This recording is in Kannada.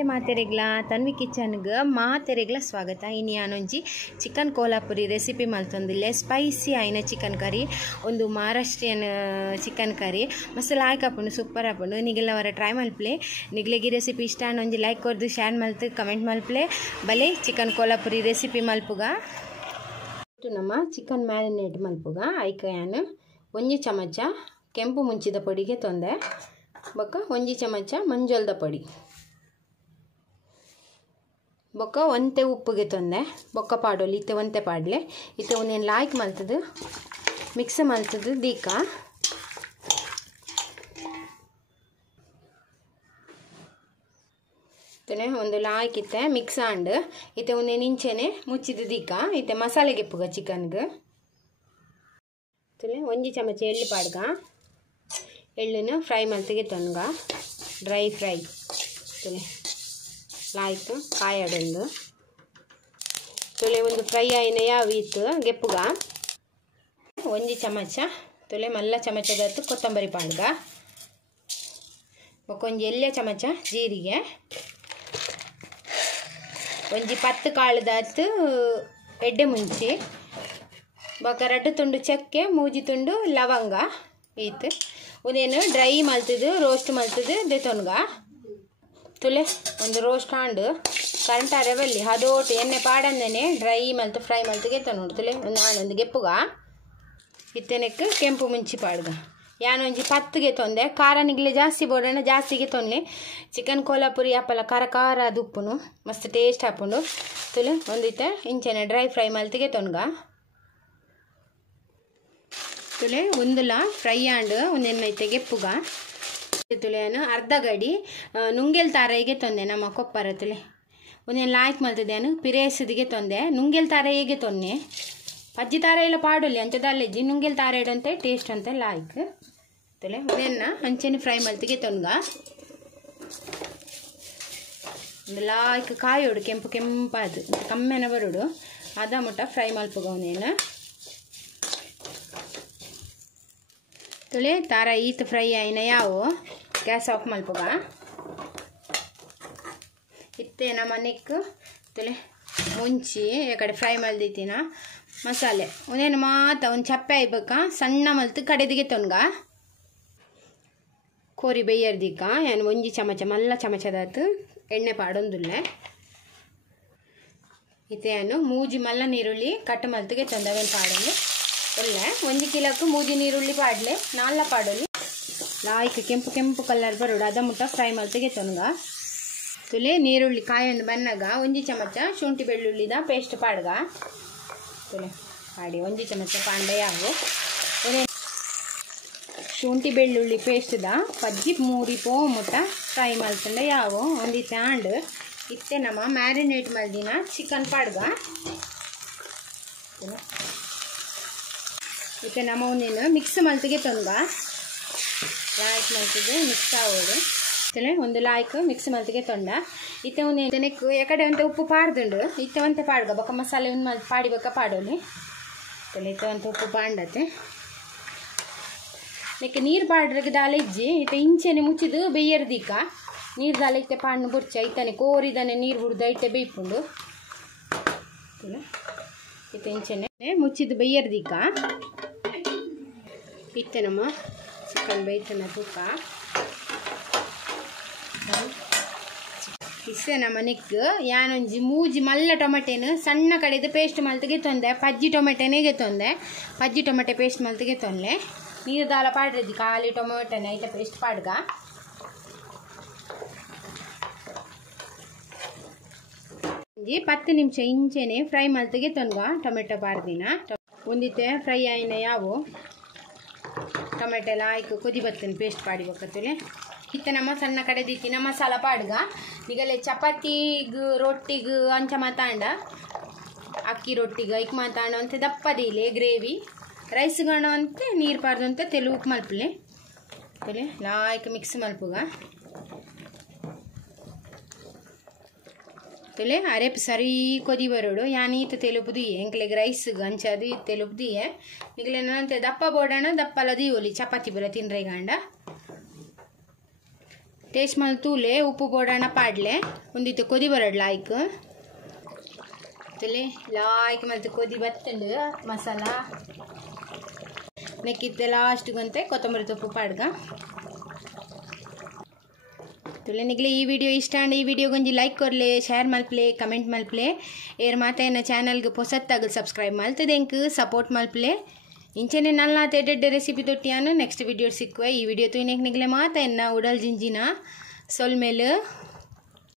ನಮಸ್ತೆ ಮಾತೆರೆಗ್ಲ ತನ್ವಿ ಕಿಚನ್ಗೆ ಮಾತೆರೆಗ್ಲ ಸ್ವಾಗತ. ಇನ್ನು ಯಾನೊಂಜಿ ಚಿಕನ್ ಕೋಲಾಪುರಿ ರೆಸಿಪಿ ಮಲ್ತೊಂದಿಲ್ಲೆ. ಸ್ಪೈಸಿ ಆಯ್ನ ಚಿಕನ್ ಕರಿ, ಒಂದು ಮಹಾರಾಷ್ಟ್ರೀಯನ್ ಚಿಕನ್ ಕರಿ ಮಸ್ತ್ ಲಾಯ್ಕ್ ಆಪುಂಡು, ಸೂಪರ್ ಆಪುಂಡು. ನಿಗೆಲ್ಲ ಅವರ ಟ್ರೈ ಮಲ್ಪ್ಲೆ. ನಿಗ್ಲೆಗ್ ರೆಸಿಪಿ ಇಷ್ಟ ಒಂಜಿ ಲೈಕ್ ಕೊರ್ದು ಶೇರ್ ಮಲ್ತು ಕಮೆಂಟ್ ಮಲ್ಪ್ಲೆ. ಬಲೆ ಚಿಕನ್ ಕೋಲಾಪುರಿ ರೆಸಿಪಿ ಮಲ್ಪುಗ ನಮ್ಮ ಚಿಕನ್ ಮ್ಯಾರಿನೇಟ್ ಮಲ್ಪುಗ ಐಕ ಯಾನು 1 ಚಮಚ ಕೆಂಪು ಮುಂಚಿದ ಪೊಡಿಗೆ ತೊಂದೆ ಬೊಕ್ಕ 1 ಚಮಚ ಮಂಜಲ್ದ ಪೊಡಿ ಬೊಕ್ಕ ಒಂತೆ ಉಪ್ಪುಗೆ ತೊಂದೆ ಬೊಕ್ಕ ಪಾಡೋಲಿ ಇತ್ತೆ ಒಂತೆ ಪಾಡ್ಲೆ ಇತ್ತೆ ಒಂದೇನು ಲಾಯ್ಕ್ ಮಲ್ತದು ಮಿಕ್ಸ್ ಮಲ್ತದು ದೀಕ ಒಂದು ಲಾಯ್ಕ್ ಇತ್ತೆ ಮಿಕ್ಸ್ ಆಂಡ್ ಇತ್ತೆ ಒಂದೇನು ಇಂಚೆನೆ ಮುಚ್ಚಿದ ದೀಕ ಇತ್ತೆ ಮಸಾಲೆಗೆ ಪುಗ ಚಿಕನ್ಗೆ 1 ಚಮಚ ಎಳ್ಳು ಪಾಡ್ಗ ಎಳ್ಳನ್ನು ಫ್ರೈ ಮಲ್ತಿಗೆ ತೊನ್ಗ ಡ್ರೈ ಫ್ರೈ ಲಾಯ್ತು ಕಾಯಾಡೊಂದು ತೊಲೆ ಒಂದು ಫ್ರೈ ಆಯ್ನ ಯಾವ ಇತ್ತು ಗೆಪ್ಪುಗ 1 ಚಮಚ ತೊಲೆ ಮಲ್ಲ ಚಮಚದತ್ತು ಕೊತ್ತಂಬರಿ ಪಾಡ್ಗ ಒಂಜಿ ಎಳ್ಳೆ ಚಮಚ ಜೀರಿಗೆ ಒಂಜಿ 10 ಕಾಳದತ್ತು ಎಡ್ಡೆ ಮುಂಚಿ ಬೊಕ್ಕ 2 ತುಂಡು ಚಕ್ಕೆ 3 ತುಂಡು ಲವಂಗ ಈತ್ ಉದೇನು ಡ್ರೈ ಮಲ್ತದು ರೋಸ್ಟ್ ಮಲ್ತದು ದೆತೊನ್ಗ ತುಲೆ ಒಂದು ರೋಸ್ಟ್ ಹಾಂಡು ಕರೆಂಟ್ ಅರೆವಲ್ಲಿ ಅದೋಟು ಎಣ್ಣೆ ಪಾಡಂದನೆ ಡ್ರೈ ಮಲ್ತು ಫ್ರೈ ಮಲ್ತಿಗೆ ತೊನೋಡು ತುಲೆ ಒಂದು ಗೆಪ್ಪುಗ ಇತ್ತೆನಕ್ಕೆ ಕೆಂಪು ಮುಂಚಿ ಪಾಡ್ಗ ಯಾನೊಂಜಿ 10ಗೆ ತೊಂದೆ ಖಾರ ನಿಗ್ಲೆ ಜಾಸ್ತಿ ಬೋಡಣ ಜಾಸ್ತಿಗೆ ತೊನ್ನೆ ಚಿಕನ್ ಕೋಲಾಪುರಿ ಆಪಲ ಖಾರ ಖಾರ ದುಪ್ಪುನು ಮಸ್ತ್ ಟೇಸ್ಟ್ ಹಾಪುಂಡು ತುಲೆ ಒಂದಿತ್ತೆ ಇಂಚೆನೆ ಡ್ರೈ ಫ್ರೈ ಮಲ್ತಿಗೆ ತೊನ್ಗ ತುಲೆ ಒಂದುಲ ಫ್ರೈ ಆಂಡ್ ಒಂದೆನ್ನೈತೆ ಗೆಪ್ಪುಗ ತುಲೆಯನ್ನು ಅರ್ಧ ಗಡಿ ನುಂಗೆಲ್ ತಾರೈಗೆ ತೊಂದೆ ನಮ್ಮ ಕೊಪ್ಪರ ತುಲೆ ಒಂದೇನು ಲಾಯ್ಕ್ ಮಲ್ತದೇನು ಪಿರೇಸದಿಗೆ ತೊಂದೆ ನುಂಗೆಲ್ ತಾರೈಗೆ ತೊನ್ನೆ ಪಜ್ಜಿ ತಾರ ಎಲ್ಲ ಪಾಡೊಲ್ಲಿ ಅಂಚದಲ್ಲೆಜ್ಜಿ ನುಂಗೆಲ್ ತಾರ ಇಡಂತೆ ಟೇಸ್ಟ್ ಅಂತ ಲಾಯ್ಕ್ ತುಲೆ ಒಂದೇನ ಅಂಚೆನೆ ಫ್ರೈ ಮಲ್ತಿಗೆ ತೊನ್ಗ ಒಂದು ಲಾಯ್ಕ್ ಕಾಯೋಡು ಕೆಂಪು ಕೆಂಪಾದು ಕಮ್ಮೆನ ಬರೋಡು ಅದ ಮುಟ್ಟ ಫ್ರೈ ಮಲ್ಪುಗ ಒಂದೇನು ತುಲೆ ತಾರ ಈತ್ ಫ್ರೈ ಆಯ್ನ ಯಾವು ಗ್ಯಾಸ್ ಆಫ್ ಮಲ್ಪುಗ ಇತ್ತೆ ನಮ್ಮ ನೆಕ್ ತುಲೆ ಮುಂಚಿ ಕಡೆ ಫ್ರೈ ಮಲ್ದಿತ್ತಿನ ಮಸಾಲೆ ಒಂದೇನು ಮಾತ ಒಂದು ಚಪ್ಪೆ ಆಯ್ಬೇಕ ಸಣ್ಣ ಮಲ್ತು ಕಡೆದಿಗೆ ತೊನ್ಗ ಕೋರಿ ಬೇಯರ್ದಿಕ್ಕ ಏನು 1 ಚಮಚ ಮಲ್ಲ ಚಮಚದಾತು ಎಣ್ಣೆ ಪಾಡೊಂದುಲ್ಲೆ ಇತ್ತೇನು 3 ಮಲ್ಲ ನೀರುಳ್ಳಿ ಕಟ್ ಮಲ್ತಿಗೆ ತೊಂದವೇನು ಪಾಡೊಂದು ಒಳ್ಳೆ 1 ಕಿಲೋಕ್ಕೆ 3 ನೀರುಳ್ಳಿ ಪಾಡ್ಲೆ 4 ಪಾಡೋಲಿ ಲಾಯ್ಕ್ ಕೆಂಪು ಕೆಂಪು ಕಲರ್ ಬರೋಡು ಅದ ಮುಟ್ಟ ಫ್ರೈ ಮಲ್ತಿಗೆ ತೊನ್ಗ ತುಲೆ ನೀರುಳ್ಳಿ ಕಾಯೊಂದು ಬನ್ನಾಗ 1 ಚಮಚ ಶುಂಠಿ ಬೆಳ್ಳುಳ್ಳಿದ ಪೇಸ್ಟ್ ಪಾಡ್ಗ ತುಲೆ ಪಾಡಿ 1 ಚಮಚ ಪಾಂಡೆ ಯಾವು ಶುಂಠಿ ಬೆಳ್ಳುಳ್ಳಿ ಪೇಸ್ಟ್ದ ಪಜ್ಜಿ 3 ಪೋ ಮುಟ್ಟ ಫ್ರೈ ಮಲ್ತಂಡೆ ಯಾವು ಒಂದಿತ್ತೆ ಆಂಡ್ ಇತ್ತೆ ನಮ್ಮ ಮ್ಯಾರಿನೇಟ್ ಮಲ್ದಿನ ಚಿಕನ್ ಪಾಡ್ಗ ಇತ್ತೆ ನಮ್ಮ ಒಂದೇನು ಮಿಕ್ಸ್ ಮಲ್ತಿಗೆ ತೊನ್ಗ ಲಾಯ್ಕ್ ಮಲ್ತಿಗೆ ಮಿಕ್ಸ್ ಆಗೋದು ಇತ್ತೆ ಒಂದು ಲಾಯ್ಕ್ ಮಿಕ್ಸ್ ಮಲ್ತಿಗೆ ತೊಂಡ ಇತ್ತೆ ಒಂದೇನು ನೆಕ್ಕು ಎಕಡೆ ಅಂತ ಉಪ್ಪು ಪಾಡ್ದುಂಡು ಇತ್ತೆ ಒಂತೆ ಪಾಡ್ಗ ಬೊಕ್ಕ ಮಸಾಲೆ ಒಂದು ಮಲ್ ಪಾಡಿಬೇಕ ಪಾಡೋಲಿ ಇತ್ತೆ ಒಂತೆ ಉಪ್ಪು ಪಾಂಡತ್ತೆ ನೆಕ್ಕೆ ನೀರು ಪಾಡ್ರಿಗೆ ದಾಲ ಇಜ್ಜಿ ಇತ್ತೆ ಇಂಚೆನೆ ಮುಚ್ಚಿದು ಬೇಯರ್ದಿಕ್ಕ ನೀರು ದಾಲ ಇತ್ತೆ ಪಾಡ್ನು ಬುರ್ಚ ಇತ್ತನೆ ಕೋರಿದಾನೆ ನೀರು ಹುಡ್ದು ಇತ್ತೆ ಬೇಯ್ಪುಂಡು ಇತ್ತೆ ಇಂಚೆನೆ ಮುಚ್ಚಿದು ಬೇಯರ್ದಿಕ್ಕ ಇತ್ತೆ ನಮ್ಮ ಚಿಕನ್ ಬೇಯ್ತನ ತೂಕ ಇಷ್ಟೇ ನಮ್ಮ ನೆಕ್ ಯಾನೊಂಜಿ 3 ಮಲ್ಲ ಟೊಮೆಟೆನು ಸಣ್ಣ ಕಡೆದು ಪೇಸ್ಟ್ ಮಲ್ತಿಗೆ ತೊಂದೆ ಪಜ್ಜಿ ಟೊಮೆಟೆನೆಗೆ ತೊಂದೆ ಪಜ್ಜಿ ಟೊಮೆಟೆ ಪೇಸ್ಟ್ ಮಲ್ತಿಗೆ ತೊಂದೆ ನೀರು ದಾಲ ಪಾಡ್ರದಿ ಖಾಲಿ ಟೊಮೆಟೆನ ಐಟ ಪೇಸ್ಟ್ ಪಾಡ್ಗ 10 ನಿಮಿಷ ಇಂಚೆನೆ ಫ್ರೈ ಮಲ್ತಿಗೆ ತೊನ್ಗ ಟೊಮೆಟೊ ಪಾಡ್ದಿನ ಒಂದಿತ್ತೆ ಫ್ರೈ ಆಯ್ನ ಯಾವು ಟೊಮೆಟೊ ಲಾಯ್ಕ್ ಕೊದಿ ಬತ್ತನ ಪೇಸ್ಟ್ ಪಾಡಿಬೇಕತ್ತಲೆ ಇತ್ತೆ ನಮ್ಮ ಸಣ್ಣ ಕಡೆ ದಿತ್ತಿನ ಮಸಾಲ ಪಾಡ್ಗ ಈಗಲೇ ಚಪಾತಿಗೆ ರೊಟ್ಟಿಗೆ ಅಂಚ ಮಾತಾಂಡ ಅಕ್ಕಿ ರೊಟ್ಟಿಗೆ ಐಕ್ ಮಾತಾಂಡ ಅಂತೆ ದಪ್ಪದಿಲೆ ಗ್ರೇವಿ ರೈಸ್ಗಣ ಅಂತೆ ನೀರು ಪಾಡ್ದು ಅಂತ ತೆಲು ಉಪ್ಪು ಮಲ್ಪಲೆ ತಲೆ ಲಾಯ್ಕ್ ಮಿಕ್ಸ್ ಮಲ್ಪುಗ ತಲೆ ಅರೆಪ್ ಸರಿ ಕೊದಿ ಬರೋಡು ಯಾನೀತು ತೆಲುಪುದು ಎಂಕ್ಲೆಗ್ ರೈಸ್ಗೆ ಅಂಚದು ತೆಲುಪುದಿಯೇ ನಿಗಲೇನಂತೆ ದಪ್ಪ ಬೋಡಣ ದಪ್ಪಲ ದೀವೊಲಿ ಚಪಾತಿ ಬರ ತಿನ್ರೆ ಗಂಡ ಟೇಸ್ಟ್ ಮಲ್ತೂಲೆ ಉಪ್ಪು ಪೌಡರ್ನ ಪಾಡ್ಲೆ ಒಂದಿತ್ತು ಕೊದಿ ಬರಡ್ ಲಾಯ್ಕ್ ತುಲೆ ಲಾಯ್ಕ್ ಮಲ್ತು ಕೊದಿ ಬತ್ತಂಡು ಮಸಾಲ ನೆಕ್ಕಿತ್ತೆ ಲಾಸ್ಟ್ಗಂತೆ ಕೊತ್ತಂಬರಿ ಸೊಪ್ಪು ಪಾಡ್ಗ तुले निगले ई वीडियो इष्ट अंड ई वीडियो ಗೊಂಜಿ ಲೈಕ್ ಕೊರ್ಲೆ ಶೇರ್ ಮಲ್ಪ್ಲೆ ಕಮೆಂಟ್ ಮಲ್ಪ್ಲೆ ಏರ್ ಮಾತೆನ ಚಾನೆಲ್ ಗೆ ಹೊಸತ್ತಾಗ ಸಬ್ಸ್ಕ್ರೈಬ್ ಮಲ್ತದೆಂಕ್ ಸಪೋರ್ಟ್ ಮಲ್ಪ್ಲೆ ಇಂಚೆನೆ ನಲ್ಲ ತೆಡೆಡ್ ರೆಸಿಪಿ ತೊಟ್ಟಿಯಾನು ನೆಕ್ಸ್ಟ್ ವಿಡಿಯೋ ಸಿಕ್ಕುವೆ ಈ ವಿಡಿಯೋ ತುಯಿನೆಕ್ ನಿಗಲೆ ಮಾತೆನ್ನ ಉಡಲ್ ಜಿಂಜಿನ ಸೊಲ್ ಮೇಲೆ